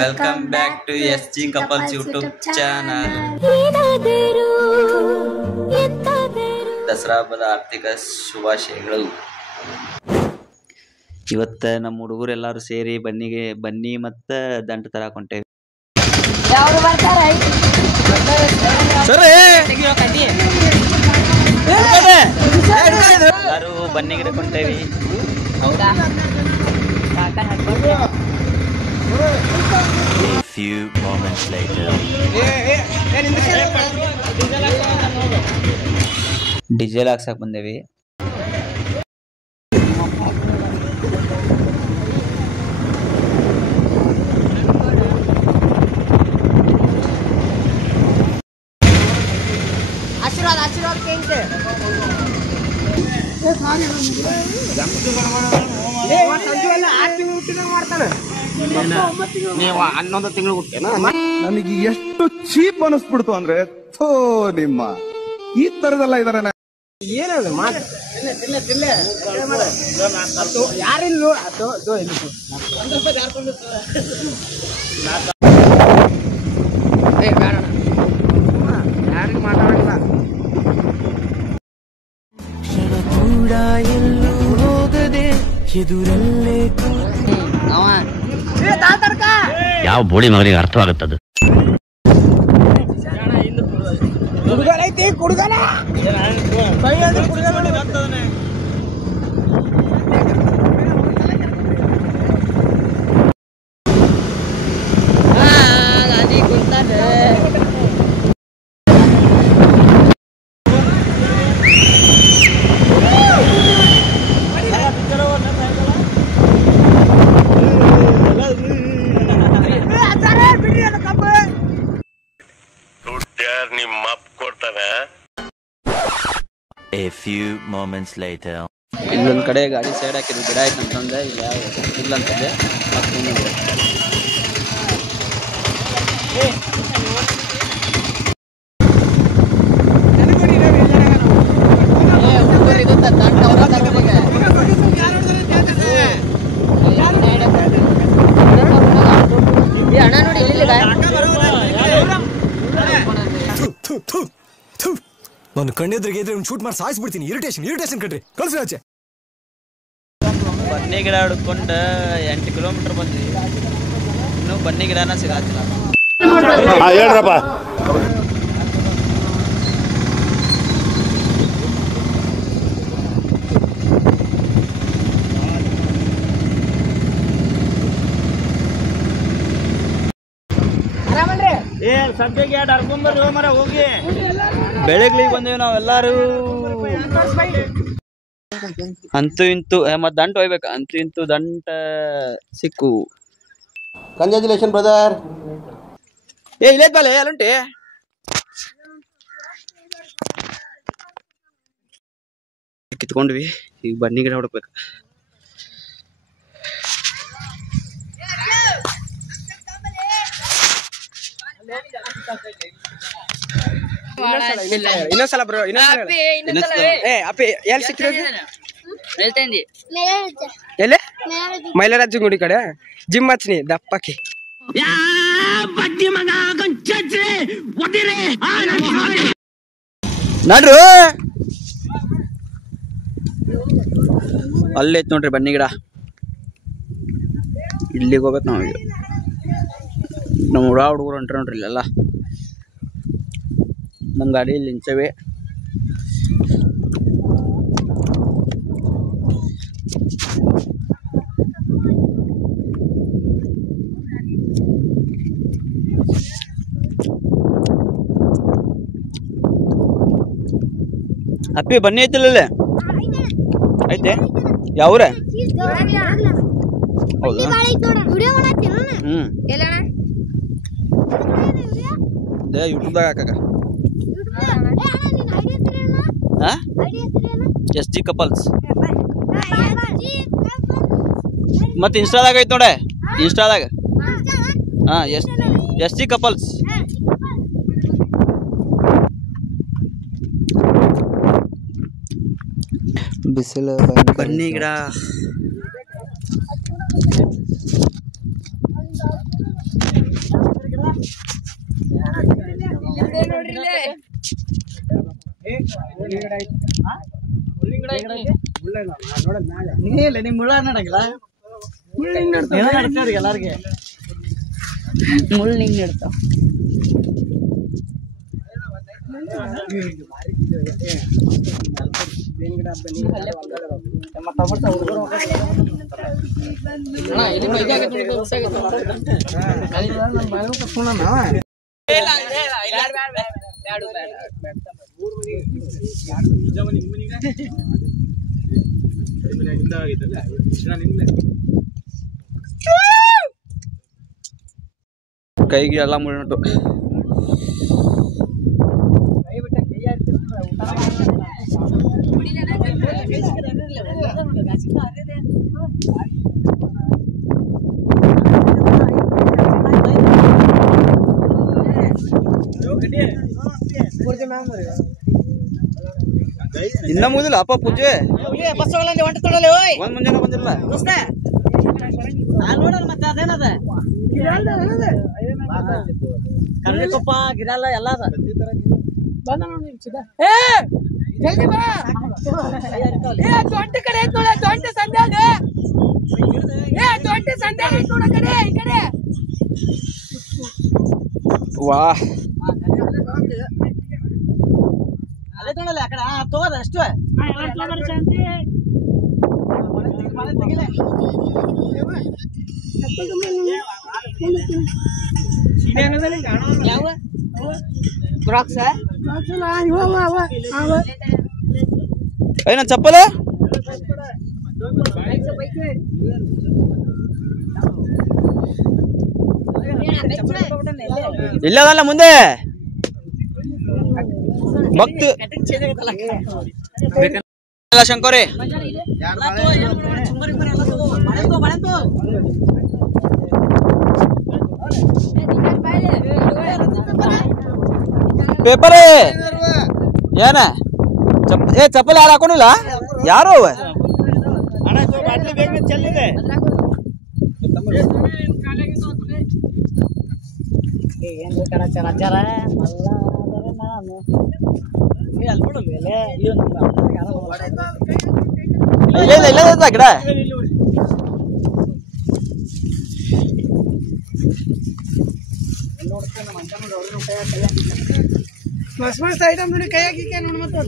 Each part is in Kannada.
Welcome back to SG couples YouTube channel. Dasara ಹಬ್ಬದ ಆರ್ಥಿಕ ಶುಭಾಶಯಗಳು. ಇವತ್ತ ನಮ್ಮ ಹುಡುಗರು ಎಲ್ಲಾರು ಸೇರಿ ಬನ್ನಿ ಮತ್ತ ದಂಟ ತರಾಕ್ ಹೊಂಟೇವಿ. ಎಲ್ಲಾರು ಬನ್ನಿ ಗಿಡ ಕೊಂಟೇವಿ. A few moments later. Diesel ಹಾಕ್ಸಕ್ ಬಂದೇವಿ. ಹನ್ನೊಂದು ತಿಂಗಳು ಹುಟ್ಟೇನ. ನನಗೆ ಎಷ್ಟು ಚೀಪ್ ಅನಿಸ್ಬಿಡ್ತು ಅಂದ್ರೆ ಥೋ ನಿಮ್ಮ ಈ ತರದೆಲ್ಲ ಇದಾರೆ. ಏನಿಲ್ಲ ಮಾತು ಯಾರಿಲ್ಲ ಯಾರಿಗೆ ಮಾತಾಡಲ್ಲ. ಕ್ಷಣ ಕೂಡ ಎಲ್ಲೂ ಹೋಗದೆ ಎದುರಲ್ಲೇ ಯಾವ ಬೋಳಿ ಮಗನಿಗೆ ಅರ್ಥವಾಗುತ್ತದೆ. ಕುಡುಗಲೈತಿ ಕುಡುಗಲ A few moments later. ಇಲ್ಲೊಂದ್ ಕಡೆ ಗಾಡಿ ಸೈಡ್ ಹಾಕಿದ್ರು, ಗಿಡ ಆಯ್ತು ಅಂತಂದೆ, ಇಲ್ಲ ಇಲ್ಲ ಅಂತಂದೆ. ನಾನು ಕಣ್ಣೆದ್ರಿಗೆ ಇದ್ರೆ ಶೂಟ್ ಮಾಡಿ ಸಾಯಿಸ್ಬಿಡ್ತೀನಿ. ಇರಿಟೇಷನ್ ಕಟ್ರಿ ಕಳ್ಸಿ ಆಚೆ. ಬನ್ನಿ ಗಿಡ ಹಿಡ್ಕೊಂಡು 8 ಕಿಲೋಮೀಟರ್ ಬಂದ್ವಿ, ಇನ್ನು ಬನ್ನಿ ಗಿಡನ ಸಿಗಾತಿಲ್ಲ. ಹೇಳ್ರಪ್ಪ. ಬೆಳಗ್ಲಿಗೆ ಬಂದೇವಿ ನಾವೆಲ್ಲಾರು. ಅಂತೂ ಇಂತೂ ಮತ್ ದಂಟ ಹೋಗ್ಬೇಕ. ಅಂತೂ ಇಂತೂ ದಂಟ ಸಿಕ್ಕು. Congratulation brother. ಇಲ್ಲೇ ಬಾಲೆ ಅಲ್ಲುಂಟಿ. ಕಿತ್ಕೊಂಡ್ವಿ, ಈಗ ಬನ್ನಿ ಗಿಡ ಹುಡುಕ್ಬೇಕು. ಇನ್ನೊಂದ್ಸಲ ಬ್ರೋ, ಅಪ್ಪಿ ಎಲ್ಲಿ ಸಿಕ್ಕಿರೋದು? ಎಲ್ಲಿ? ಮೈಲಾರಾಜು ಗುಡಿ ಕಡೆ ಜಿಮ್ ಹಚ್ಚಿನಿ ದಪ್ಪಕ್ಕೆ. ನಡ್ರು ಅಲ್ಲೈತ್ ನೋಡ್ರಿ ಬನ್ನಿ ಗಿಡ. ಇಲ್ಲಿಗೆ ಹೋಗ್ಬೇಕು ನಾವೀಗ. ನಮ್ಮ ಹುಡುಗರು ಹೊಂಟ್ರ ನೋಡ್ರಿ ಇಲ್ಲೆಲ್ಲ. ನಮ್ಮ ಗಾಡಿ ಇಲ್ಲಿ ನಿಂತೇವೆ. ಅಪ್ಪಿ ಬನ್ನಿ ಐತಿಲ್ಲ ಐತೆ? ಯಾವ್ರ? ಯೂಟ್ಯೂಬ್ದಾಗ ಹಾಕಾಕ. SG ಕಪಲ್ಸ್ ಮತ್ತೆ ಇನ್ಸ್ಟಾದಾಗ ಐತ್ ನೋಡೆ. ಇನ್ಸ್ಟಾದಾಗ ಹಾ ST ಕಪಲ್ಸ್. ಬಿಸಿಲು ಬನ್ನಿ ಗಿಡ ನಿಮ್ ಮುಳ್ಳ ನಡಂಗಿಲ್ಲ ಎಲ್ಲಾರ್ಗೆ ಮುಳ್ಳು ಹಿಂಗ್ ಇಡ್ತಾವ. ಕೈಗೆ ಎಲ್ಲ ಮುಳ್ಳುಂಟು. ಇನ್ನ ಮುಗಿದಿಲ್ಲ ಅಪ್ಪ ಪೂಜೆ. ಒಂದ್ ಮುಂಜಾನೆ ಬಂದಿಲ್ಲ ನೋಡಲ್ಲ ಮತ್ತೆ ಅದೇನದ ಕರ್ಲಿಕೊಪ್ಪ ಗಿರಲ್ಲ ಎಲ್ಲ ಅದ. ದೊಡ್ಡ ಕಡೆ ದೊಡ್ಡ ಸಂಧ್ಯಾಗ ದೊಡ್ಡ ಸಂಧ್ಯಾಗ ಕಡೆ ಈ ಕಡೆ ವಾ ಅದೇ ತೊಗೊಳಲ್ಲ ಆ ಕಡೆ ತಗೋದ ಅಷ್ಟು ಏನ ಚಪ್ಪಲ ಇಲ್ಲದಲ್ಲ ಮುಂದೆ ಭಕ್ತ ಶಂಕರೇ ಪೇಪರ್ ಏನ ಚಪ್ಪಲ್ ಯಾರು ಹಾಕೊಂಡಿಲ್ಲ ಯಾರು ಇಲ್ಲ ಗಿಡ ಮಸ್ತ್ ಐಟಮ್ ನೋಡಿ ಕೈ ಹಾಕಿ ನೋಡಿ ಮತ್ತೆ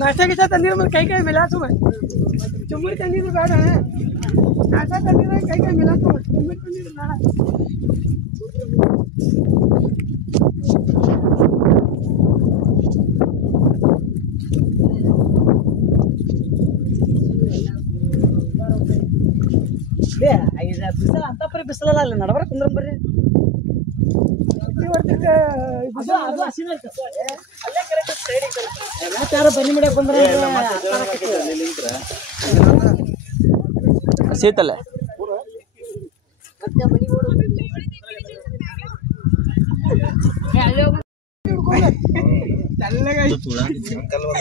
ನಾಷ್ಟ ಗಿಷ್ಟ ತಂದಿರೋ ಕೈ ಮೇಲೆ ಸುಮ್ಮ ಚುಮ್ಮರಿ ತಂದಿದ್ರು ಬೇಡ ನಾಷ್ಟ ತಂದಿರೋ ಕೈ ಮೇಲೆ ಚುಮ್ಮರಿ ತಂದಿದ್ರು ಬೇಡ. ಬಿಸಿಲ ಅಂತಪ್ರಿ ಬಿಸಿಲಲ್ಲ ಅಲ್ಲಿ ನಡಬರ ಕುಂದ್ರ ಬರ್ರಿ ಬನ್ನಿ ಮಡ್ಯಾಕ ಬಂದ್ರ ಶೀತಲ್ಲ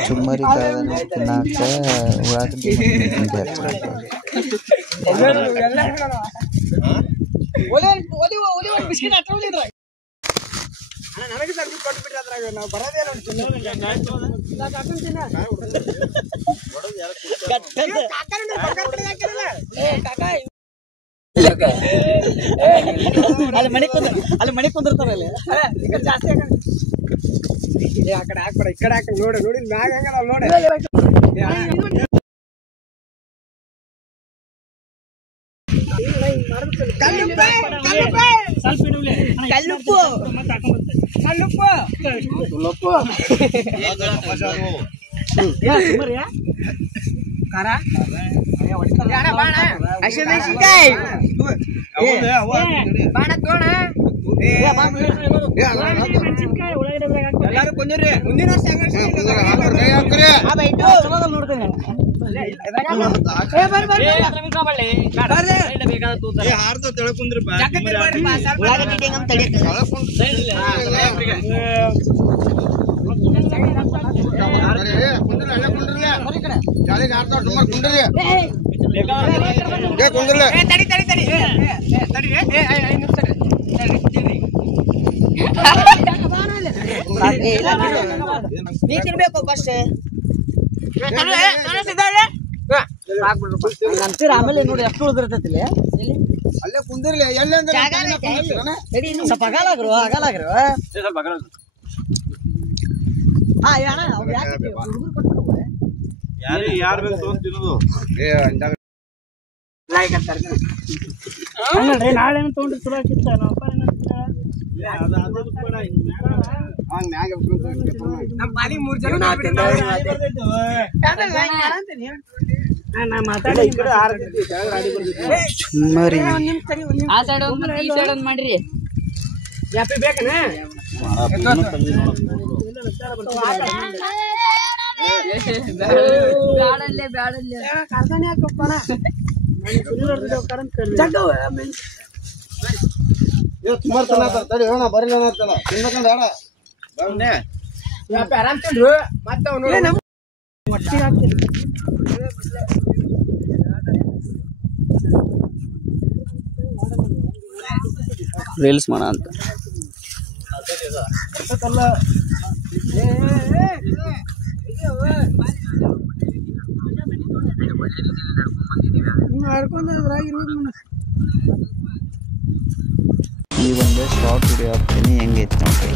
ಚುಮ್ಮರಿ ಕಾಳನ್ನು ತಿನ್ನಾಕ ಉಳ್ಳಾಗಡ್ಡಿ ಬಿಸ್ಕಿಟ್ ಹಾಕೊಂಡಿದ್ರ ನನಗೆ ತಂದು ಕೊಟ್ಟು ಬಿಟ್ರೆ ಅದ್ರಾಗ ನಾವು ಬರೋದೇ ಅಲ್ಲಿ ಮನೆ ಕುಂದಿರ್ತಾರಲ್ಲ ಜಾಸ್ತಿ ಆ ಕಡೆ ಹಾಕ್ಬೇಡ ಈ ಕಡೆ ಹಾಕ ನೋಡಿ ನೋಡಿ ಮ್ಯಾಗ ಹಂಗ ನಾವು ನೋಡಿ ಮೆಣಸಿನ್ಕಾಯಿ ಒಳಗಡೆ ಎಲ್ಲಾರು ಕುಂದ್ರಿ ಮುಂದಿನ ವರ್ಷ ನೋಡ್ತೇನೆ ತಿನ್ಬೇಕು ಫಸ್ಟ್ ಅಂತೀರ ಆಮೇಲೆ ನೋಡಿ ಎಷ್ಟು ಉಳಿದಿರ್ತೈತಿ ಅಲ್ಲೇ ಕುಂದಿರ್ಲಿ ಸ್ವಲ್ಪ ಅಗಲಾಗ್ರು ಯಾರು ಬೇಕು ತಿನ್ನೋದು ನಾಳೆ ತಗೊಂಡ್ರೆ ಚಲೋ ಆಗಿತ್ತ ನಮ್ಮ ಬಾಲಿ 3 ಜನ ಮಾಡ್ರಿ ಯಾಪಿ ಬೇಕನ ಕಾರ್ಖಾನೆ ಹಾಕಪ್ಪಣ ಆರಾಮ್ ತಿನ್ರು ಮತ್ತೆ ರೀಲ್ಸ್ ಮಾಡ ಅಂತ ಈ ಒಂದು ಶಾರ್ಟ್ ವಿಡಿಯೋ ಹಾಕ್ತೀನಿ ಹೆಂಗೈತೆ ನೋಡಿ.